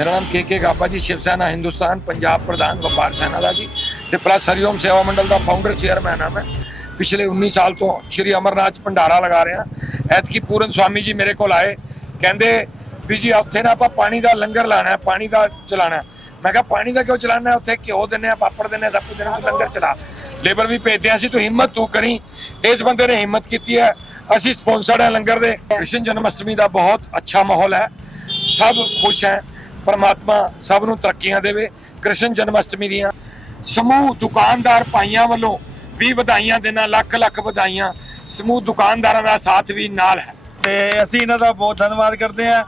मेरा नाम के गाबा जी, शिव सेना हिंदुस्तान पंजाब प्रधान ਵਪਾਰ ਸੈਨਾ ਦਾ ਜੀ ਤੇ ਪਲੱਸ ਹਰੀਓਮ ਸੇਵਾ ਮੰਡਲ ਦਾ ਫਾਊਂਡਰ ਚੇਅਰਮੈਨ ਹਾਂ ਮੈਂ। ਪਿਛਲੇ 19 ਸਾਲ ਤੋਂ ਸ਼੍ਰੀ ਅਮਰਨਾਥ ਭੰਡਾਰਾ ਲਗਾ ਰਿਹਾ। ਐਤਕੀ ਪੂਰਨ ਸਵਾਮੀ ਜੀ ਮੇਰੇ ਕੋਲ ਆਏ, ਕਹਿੰਦੇ ਵੀ ਜੀ ਉੱਥੇ ਨਾ ਆਪਾਂ ਪਾਣੀ ਦਾ ਲੰਗਰ ਲਾਣਾ, ਪਾਣੀ ਦਾ ਚਲਾਣਾ। ਮੈਂ ਕਿਹਾ ਪਾਣੀ ਦਾ ਕਿਉਂ ਚਲਾਣਾ, ਉੱਥੇ ਘਿਓ ਦਿੰਦੇ ਆ, ਪਾਪੜ ਦਿੰਦੇ ਆ, ਸਭ ਕੁਝ ਦਿੰਦੇ, ਲੰਗਰ ਚਲਾ। ਲੇਬਰ ਵੀ ਭੇਜਦੇ ਆ ਅਸੀਂ, ਤੂੰ ਹਿੰਮਤ ਤੂੰ ਕਰੀ। ਇਸ ਬੰਦੇ ਨੇ ਹਿੰਮਤ ਕੀਤੀ ਹੈ, ਅਸੀਂ ਸਪੋਂਸਰਡ ਹੈ ਲੰਗਰ ਦੇ। ਕ੍ਰਿਸ਼ਨ ਜਨਮਸ਼ਟਮੀ ਦਾ ਬਹੁਤ ਅੱਛਾ ਮਾਹੌਲ ਹੈ, ਸਭ ਖੁਸ਼ ਹੈ। परमात्मा सब नूं तरक्कियां देवे। कृष्ण जन्माष्टमी दियां समूह दुकानदार भाइयों वालों भी ਵਧਾਈਆਂ देना, लख लख ਵਧਾਈਆਂ। समूह दुकानदारां दा साथ भी नाल है ਤੇ ਅਸੀਂ ਇਹਨਾਂ ਦਾ ਬਹੁਤ ਧੰਨਵਾਦ ਕਰਦੇ ਹਾਂ।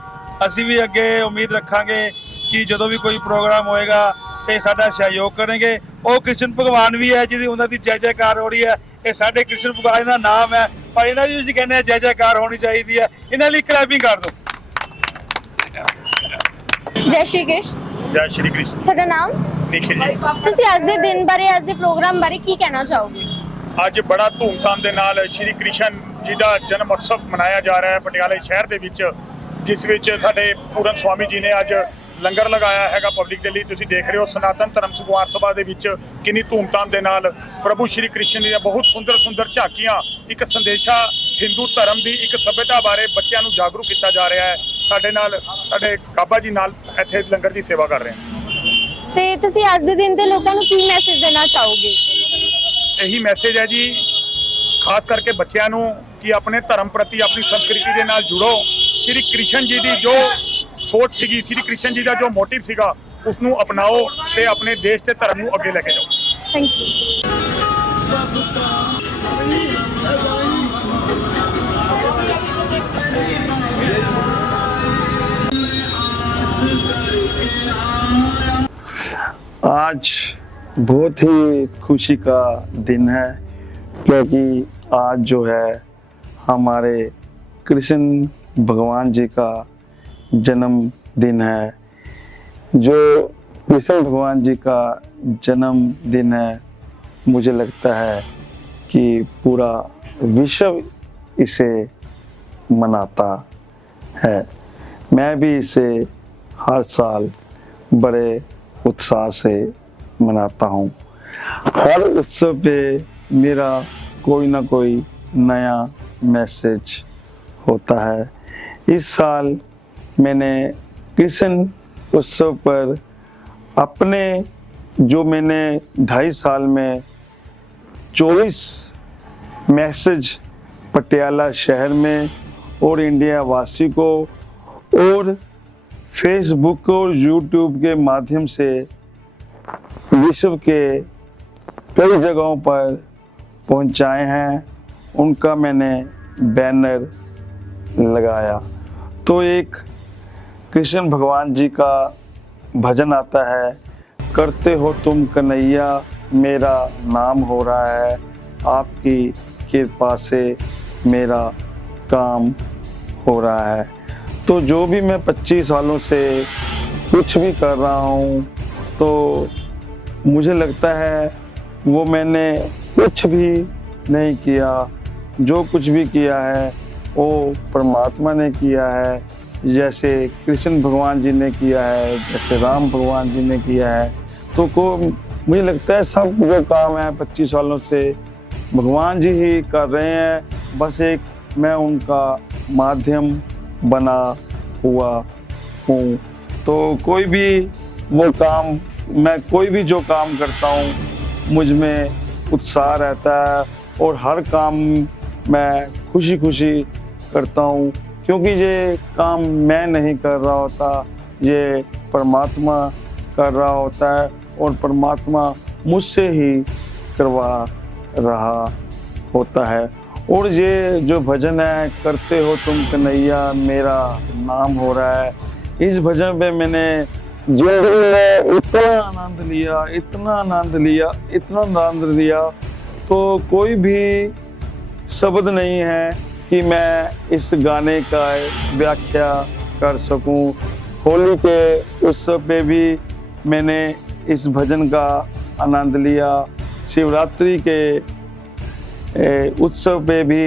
ਅਸੀਂ ਵੀ ਅੱਗੇ ਉਮੀਦ ਰੱਖਾਂਗੇ ਕਿ ਜਦੋਂ ਵੀ ਕੋਈ ਪ੍ਰੋਗਰਾਮ ਹੋਏਗਾ ਤੇ ਸਾਡਾ ਸਹਿਯੋਗ ਕਰਨਗੇ। ਉਹ ਕ੍ਰਿਸ਼ਨ ਭਗਵਾਨ ਵੀ ਹੈ ਜਿਹਦੀ ਉਹਨਾਂ ਦੀ ਜੈ ਜੈਕਾਰ ਹੋ ਰਹੀ ਹੈ। ਇਹ ਸਾਡੇ ਕ੍ਰਿਸ਼ਨ ਭਗਵਾਨ ਦਾ ਨਾਮ ਹੈ, ਪਰ ਇਹਨਾਂ ਦੀ ਵੀ ਅਸੀਂ ਕਹਿੰਦੇ ਹਾਂ ਜੈ ਜੈਕਾਰ ਹੋਣੀ ਚਾਹੀਦੀ ਹੈ। ਇਹਨਾਂ ਲਈ ਕਲੈਪਿੰਗ ਕਰ ਦਿਓ। ਜੈ ਸ਼੍ਰੀ ਕ੍ਰਿਸ਼ਨ। ਜੈ ਸ਼੍ਰੀ ਕ੍ਰਿਸ਼ਨ। ਤੁਹਾਡਾ ਨਾਮ? ਨਿਖਿਲ ਜੀ। ਤੁਸੀਂ ਅੱਜ ਦੇ ਦਿਨ ਬਾਰੇ, ਅੱਜ ਦੇ ਪ੍ਰੋਗਰਾਮ ਬਾਰੇ ਕੀ ਕਹਿਣਾ ਚਾਹੋਗੇ? ਅੱਜ ਬੜਾ ਧੂਮਧਾਮ ਦੇ ਨਾਲ ਸ਼੍ਰੀ ਕ੍ਰਿਸ਼ਨ ਜੀ ਦਾ ਜਨਮ ਉਤਸਵ ਮਨਾਇਆ ਜਾ ਰਿਹਾ ਹੈ ਪਟਿਆਲੇ ਸ਼ਹਿਰ ਦੇ ਵਿੱਚ, ਜਿਸ ਵਿੱਚ ਸਾਡੇ ਪੂਰਨ ਸਵਾਮੀ ਜੀ ਨੇ ਅੱਜ ਲੰਗਰ ਲਗਾਇਆ ਹੈਗਾ ਪਬਲਿਕ ਦੇ ਲਈ। ਤੁਸੀਂ ਦੇਖ ਰਹੇ ਹੋ ਸਨਾਤਨ ਧਰਮ ਸੰਗਵਾਰ ਸਭਾ ਦੇ ਵਿੱਚ ਕਿੰਨੀ ਧੂਮਧਾਮ ਦੇ ਨਾਲ ਪ੍ਰਭੂ ਸ਼੍ਰੀ ਕ੍ਰਿਸ਼ਨ ਦੀਆਂ ਬਹੁਤ ਸੁੰਦਰ ਸੁੰਦਰ ਝਾਕੀਆਂ, ਇੱਕ ਸੰਦੇਸ਼ਾ ਹਿੰਦੂ ਧਰਮ ਦੀ, ਇੱਕ ਸੱਭਿਅਤਾ ਬਾਰੇ ਬੱਚਿਆਂ ਨੂੰ ਜਾਗਰੂਕ ਕੀਤਾ ਜਾ ਰਿਹਾ ਹੈ। ਸਾਡੇ ਨਾਲ ਸਾਡੇ ਕਾਬਾ ਜੀ ਨਾਲ ਇੱਥੇ ਲੰਗਰ ਦੀ ਸੇਵਾ ਕਰ ਰਹੇ ਹਨ। ਤੇ ਤੁਸੀਂ ਅੱਜ ਦੇ ਦਿਨ ਤੇ ਲੋਕਾਂ ਨੂੰ ਕੀ ਮੈਸੇਜ ਦੇਣਾ ਚਾਹੋਗੇ? ਇਹੀ ਮੈਸੇਜ ਹੈ ਜੀ, ਖਾਸ ਕਰਕੇ ਬੱਚਿਆਂ ਨੂੰ, ਕਿ ਆਪਣੇ ਧਰਮ ਪ੍ਰਤੀ, ਆਪਣੀ ਸੰਸਕ੍ਰਿਤੀ ਦੇ ਨਾਲ ਜੁੜੋ। ਸ਼੍ਰੀ ਕ੍ਰਿਸ਼ਨ ਜੀ ਦੀ ਜੋ ਸੋਚ ਸੀਗੀ, ਸ਼੍ਰੀ ਕ੍ਰਿਸ਼ਨ ਜੀ ਦਾ ਜੋ ਮੋਟਿਵ ਸੀਗਾ, ਉਸ ਨੂੰ ਅਪਣਾਓ ਤੇ ਆਪਣੇ ਦੇਸ਼ ਤੇ ਧਰਮ ਨੂੰ ਅੱਗੇ ਲੈ ਕੇ ਜਾਓ। Thank you. आज बहुत ही खुशी का दिन है, क्योंकि आज जो है हमारे कृष्ण भगवान जी का जन्मदिन है। जो कृष्ण भगवान जी का जन्मदिन है, मुझे लगता है कि पूरा विश्व इसे मनाता है। मैं भी इसे हर साल बड़े उत्साह से मनाता हूँ। हर उत्सव पे मेरा कोई ना कोई नया मैसेज होता है। इस साल मैंने कृष्ण उत्सव पर अपने, जो मैंने 2.5 साल में 24 मैसेज पटियाला शहर में और इंडिया वासी को और फेसबुक और यूट्यूब के माध्यम से विश्व के कई जगहों पर पहुंचाए हैं, उनका मैंने बैनर लगाया। तो एक कृष्ण भगवान जी का भजन आता है, करते हो तुम कन्हैया मेरा नाम हो रहा है, आपकी कृपा से मेरा काम हो रहा है। तो जो भी मैं 25 सालों से कुछ भी कर रहा हूँ तो मुझे लगता है वो मैंने कुछ भी नहीं किया, जो कुछ भी किया है वो परमात्मा ने किया है। जैसे कृष्ण भगवान जी ने किया है, जैसे राम भगवान जी ने किया है। तो मुझे लगता है सब जो काम है 25 सालों से भगवान जी ही कर रहे हैं, बस एक मैं उनका माध्यम बना हुआ हूँ। तो कोई भी वो काम, मैं कोई भी जो काम करता हूँ मुझ में उत्साह रहता है और हर काम मैं खुशी खुशी करता हूँ, क्योंकि ये काम मैं नहीं कर रहा होता, ये परमात्मा कर रहा होता है और परमात्मा मुझसे ही करवा रहा होता है। और ये जो भजन है, करते हो तुम कन्हैया मेरा नाम हो रहा है, इस भजन पे मैंने जिंदगी में इतना आनंद लिया, इतना आनंद लिया, इतना आनंद लिया, तो कोई भी शब्द नहीं है कि मैं इस गाने का व्याख्या कर सकूं। होली के उत्सव पे भी मैंने इस भजन का आनंद लिया, शिवरात्रि के उत्सव पे भी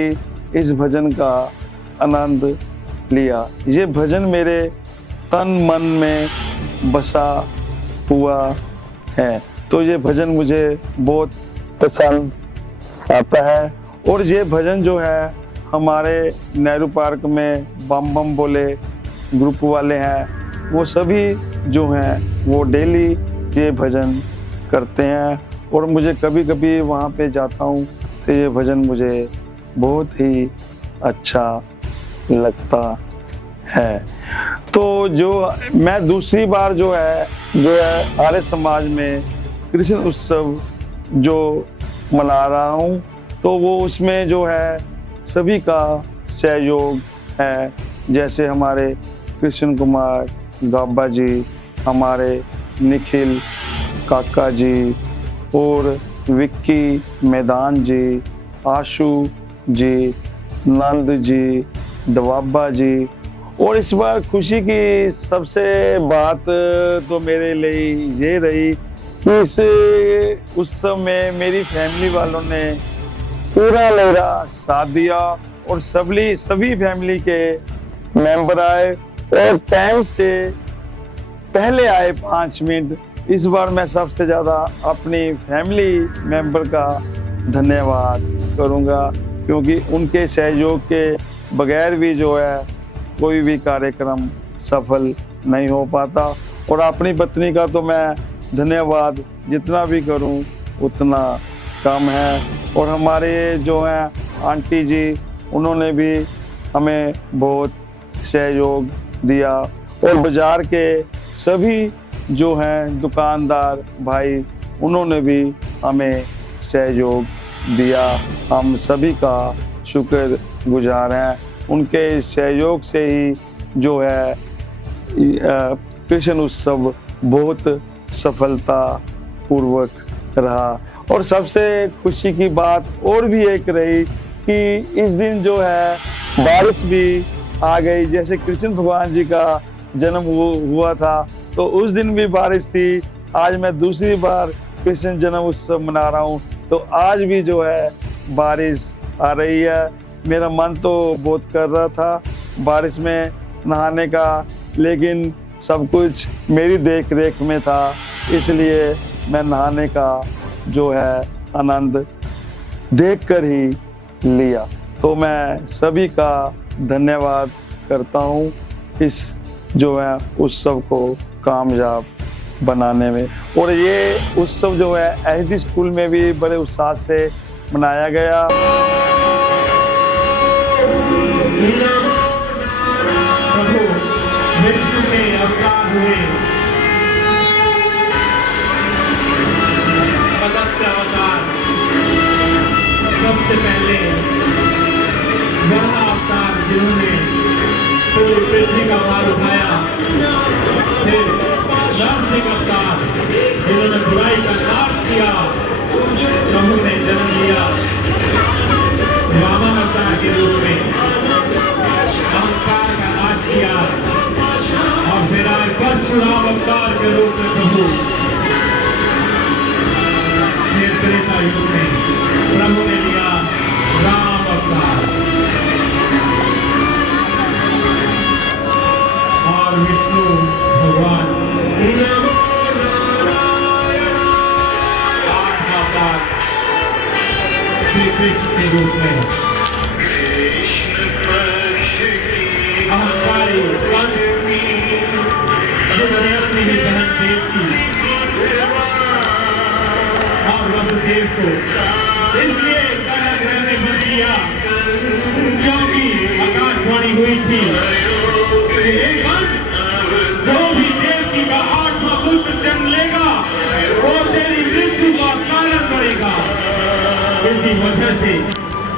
इस भजन का आनंद लिया। ये भजन मेरे तन मन में बसा हुआ है, तो ये भजन मुझे बहुत पसंद आता है। और ये भजन जो है हमारे नेहरू पार्क में बम बम बोले ग्रुप वाले हैं, वो सभी जो हैं वो डेली ये भजन करते हैं। और मुझे कभी कभी वहाँ पे जाता हूँ तो ये भजन मुझे बहुत ही अच्छा लगता है। तो जो मैं दूसरी बार जो है आर्य समाज में कृष्ण उत्सव जो मना रहा हूँ, तो वो उसमें जो है सभी का सहयोग है। जैसे हमारे कृष्ण कुमार गाबा जी, हमारे निखिल काका जी और विक्की मैदान जी, आशु जी, नंद जी, दवाबा जी। और इस बार खुशी की सबसे बात तो मेरे लिए ये रही कि इस उत्सव में मेरी फैमिली वालों ने पूरा मेरा साथ दिया और सभी फैमिली के मेंबर आए और टाइम से पहले आए 5 मिनट। इस बार मैं सबसे ज़्यादा अपनी फैमिली मेंबर का धन्यवाद करूंगा, क्योंकि उनके सहयोग के बगैर भी जो है कोई भी कार्यक्रम सफल नहीं हो पाता। और अपनी पत्नी का तो मैं धन्यवाद जितना भी करूं उतना कम है। और हमारे जो हैं आंटी जी, उन्होंने भी हमें बहुत सहयोग दिया। और बाज़ार के सभी जो हैं दुकानदार भाई, उन्होंने भी हमें सहयोग दिया। हम सभी का शुक्रगुजार हैं। उनके सहयोग से ही जो है कृष्ण उत्सव बहुत सफलता पूर्वक रहा। और सबसे खुशी की बात और भी एक रही कि इस दिन जो है बारिश भी आ गई। जैसे कृष्ण भगवान जी का जन्म हुआ था तो उस दिन भी बारिश थी। आज मैं दूसरी बार कृष्ण जन्म उत्सव मना रहा हूँ तो आज भी जो है बारिश आ रही है। मेरा मन तो बहुत कर रहा था बारिश में नहाने का, लेकिन सब कुछ मेरी देख रेख में था, इसलिए मैं नहाने का जो है आनंद देखकर ही लिया। तो मैं सभी का धन्यवाद करता हूँ इस जो है उत्सव को कामयाब बनाने में। और ये उत्सव जो है एचडी स्कूल में भी बड़े उत्साह से मनाया गया। विष्णु के अवतार हुए, मत्स्य अवतार। सबसे पहले वराह अवतार जिन्होंने पूरी पृथ्वी का भार उठाया, फिर नरसिंह अवतार जिन्होंने बुराई का नाश किया, प्रभु ने जन्म लिया वामन अवतार के रूप में, अहंकार का नाश किया, और फिर आज परशुराम अवतार के रूप में प्रभु फिर त्रेता युग में प्रभु ने लिया राम अवतार, और विष्णु भगवान आठ अवतार श्री कृष्ण के रूप में अहंकारी कंस जिसने अपनी ही बहन देवकी और वसुदेव को इसलिए कारागृह में बंद किया क्योंकि आकाशवाणी हुई थी कि हे कंस, जो भी देवकी का आठवां पुत्र जन्म लेगा वो तेरी मृत्यु का कारण बनेगा। इसी वजह से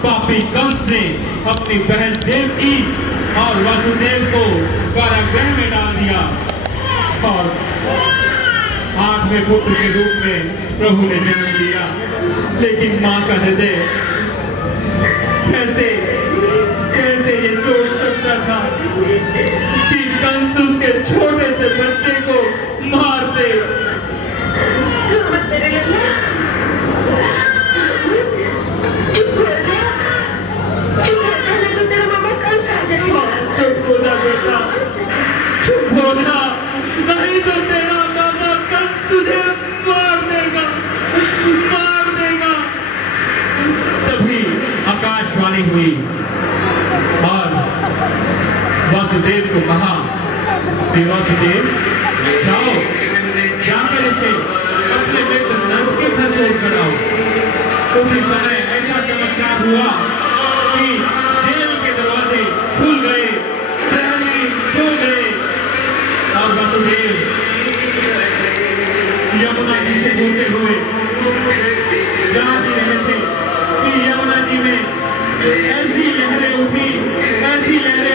पापी कंस ने अपनी बहन देवकी और वसुदेव को कारागृह में डाल दिया और आठवें पुत्र के रूप में प्रभु ने जन्म लिया। लेकिन मां का हृदय कैसे कैसे ये सोच सकता था कि कंस उसके छोटे से बच्चे को मार दे। चुप हो जा बेटा, चुप हो जा, नहीं तो तेरा मामा कंस तुझे मार देगा, मार देगा। तभी आकाशवाणी हुई और वासुदेव को कहा कि वासुदेव जाओ, जाकर इसे अपने मित्र नंद के घर छोड़ कर आओ। उसी समय ऐसा चमत्कार हुआ कि जेल के दरवाजे खुल गए, प्रहरी सो गए और वसुदेव यमुना जी से होते हुए जान ही रहे थे कि यमुना जी में ऐसी लहरें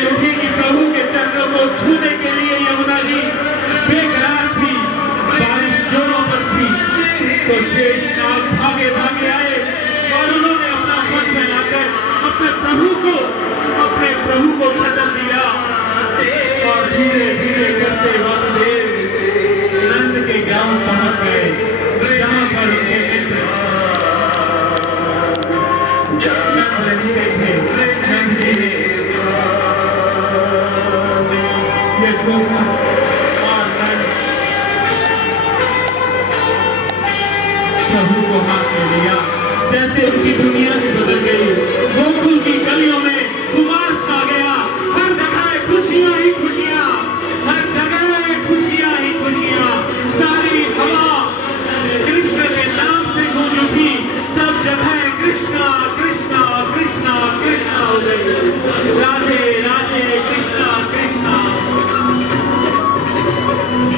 उठी कि प्रभु के चरणों को छूने के लिए यमुना जी बेकरार थी, बारिश जोरों पर थी। तो शेषनाग भागे भागे आए और उन्होंने अपना पद फैलाकर अपने प्रभु को खत्म दिया और धीरे धीरे करते वासुदेव नंद के गांव पहुंच गए, जहां पर उनके मित्र नंद रहे थे। नंद जी ने ये सोचा और नंद प्रभु को हाथ में लिया, जैसे उसकी दुनिया भी बदल गई। गोकुल की गलियों में खुमार छा गया, हर जगह खुशियां ही खुशियां, हर जगह खुशियां ही खुशियां। सारी हवा कृष्ण के नाम से गूंज उठी, सब जगह कृष्णा कृष्णा कृष्णा कृष्णा हो गई। राधे राधे कृष्णा कृष्णा।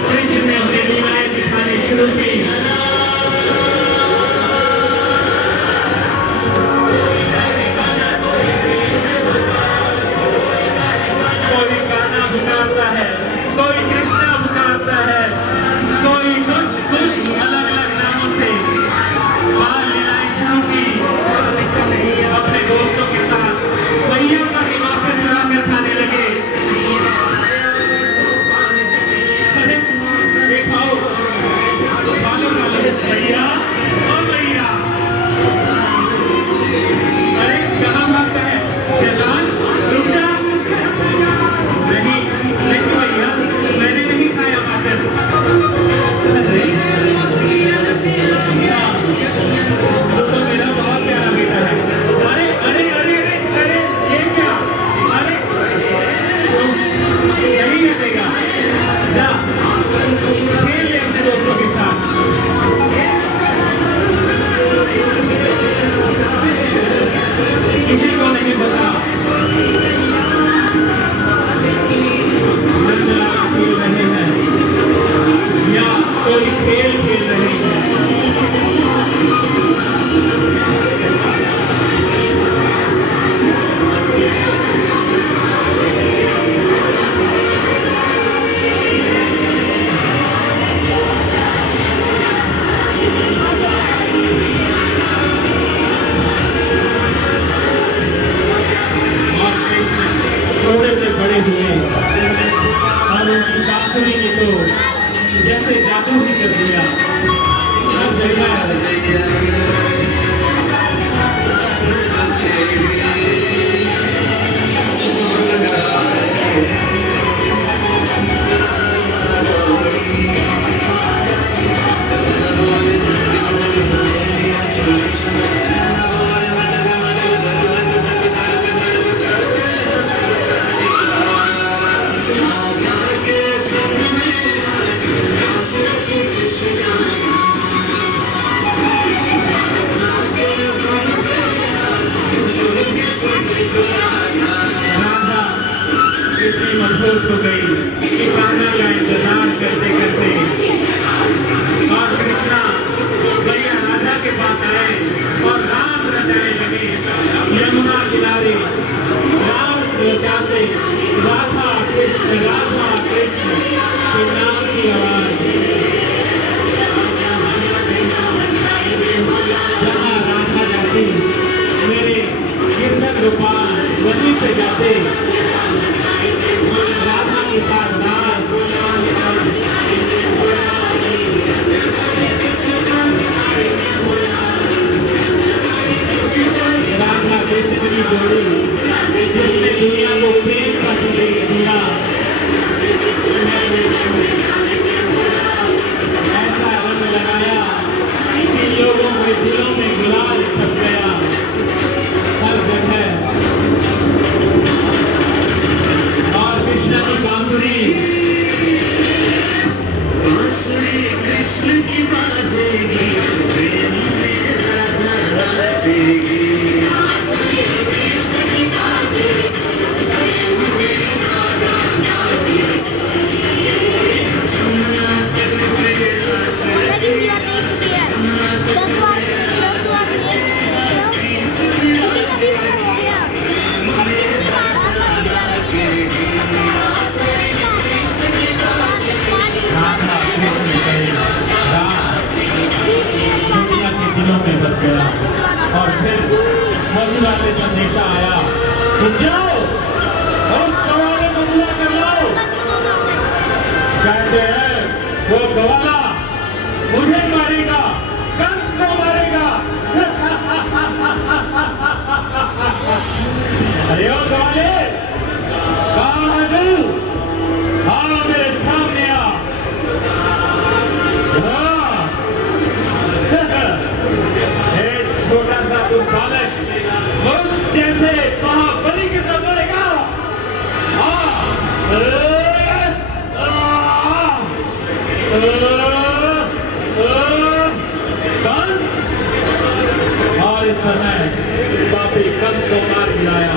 कृष्ण ने अपनी लीलाएं दिखानी शुरू की। खामोश हो गई कि कान्हा का इंतजार करते करते। और कृष्णा भैया राधा के पास आए और राम रचाने लगे। यमुना किनारे राम रचाते राधा कृष्ण के नाम की आवाज। जहाँ राधा जाती मेरे कीर्तन गोपाल वहीं पे जाते। राधा के साथ नाच, राधा कृष्ण की जोड़ी जिसने दुनिया को प्रेम का संदेश दिया। ऐसा रंग लगाया कि लोगों के दिलों में गुलाल छप गया। हर जगह और कृष्ण की बांसुरी कृष्ण की बाजेगी, प्रेम में राधा नाचेगी। दुनिया के दिलों में बस गया। और फिर मथुरा से संदेशा आया कि जाओ उस गवाले को बुला कर लाओ। कहते हैं वो गवाला मुझे मारेगा, कंस को मारेगा। अरे ओ गवाले, कहाँ है तू? हाँ मेरे सामने आ। छोटा सा तू बालक मुझ जैसे महाबली के साथ लड़ेगा। कंस। और इस समय पापी कंस को मार गिराया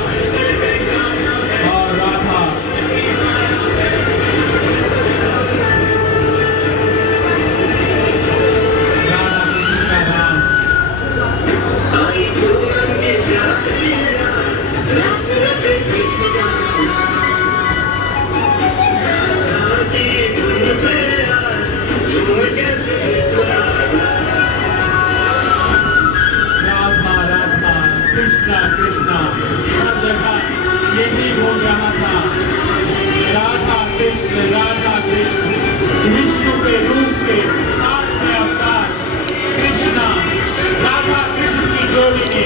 और राधा कृष्णा हर जगह यही हो रहा था। राधा कृष्ण विष्णु के रूप के 8वें अवतार कृष्णा राधा कृष्ण की जोड़ी ने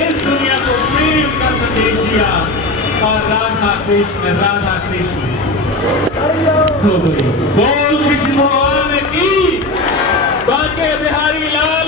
इस दुनिया को प्रेम का संदेश दिया। और राधा कृष्ण बोल कृष्ण भगवान की बांके बिहारी लाल